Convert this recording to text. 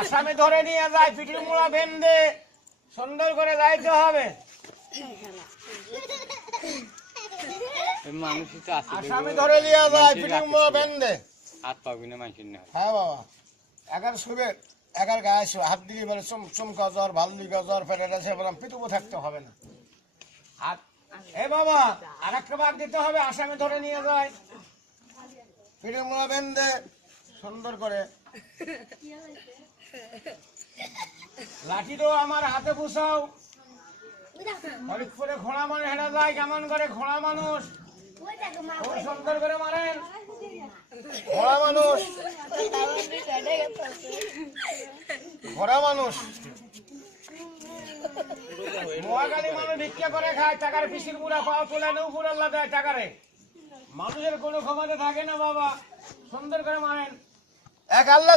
আসামে ধরে নিয়ে যায়, পিঠের মোড়া বেঁধে সুন্দর করে যাইতে হবে। আসামে ধরে নিয়ে যায়, পিঠের মোড়া বেঁধে। হ্যাঁ বাবা, একার শুবে একার গায়ে হাত দিয়ে বলে চমকা জ্বর, ভাল দিকে জ্বর, পেটের আছে বললাম পিতুবো থাকতে হবে না। আর এ বাবা, আর একটা বাদ দিতে হবে। আসামে ধরে নিয়ে যায়, পিঠের মোড়া বেঁধে সুন্দর করে। লাঠিটা আমার হাতে বসাও। হরিপুরে ঘোড়া মানুষ হেঁটে যায়, কেমন করে ঘোড়া মানুষ খুব সুন্দর করে মারেন। ঘোড়া মানুষ, ঘোড়া মানুষ মহাকালী মানুষ ভিক্ষা করে খায়, টাকার পিসির মুড়া পাওয়া তোলে উপর আল্লাহ দেয় টাকারে। মানুষের কোনো ক্ষমতা থাকে না বাবা, সুন্দর করে মারেন। এক আল্লাহ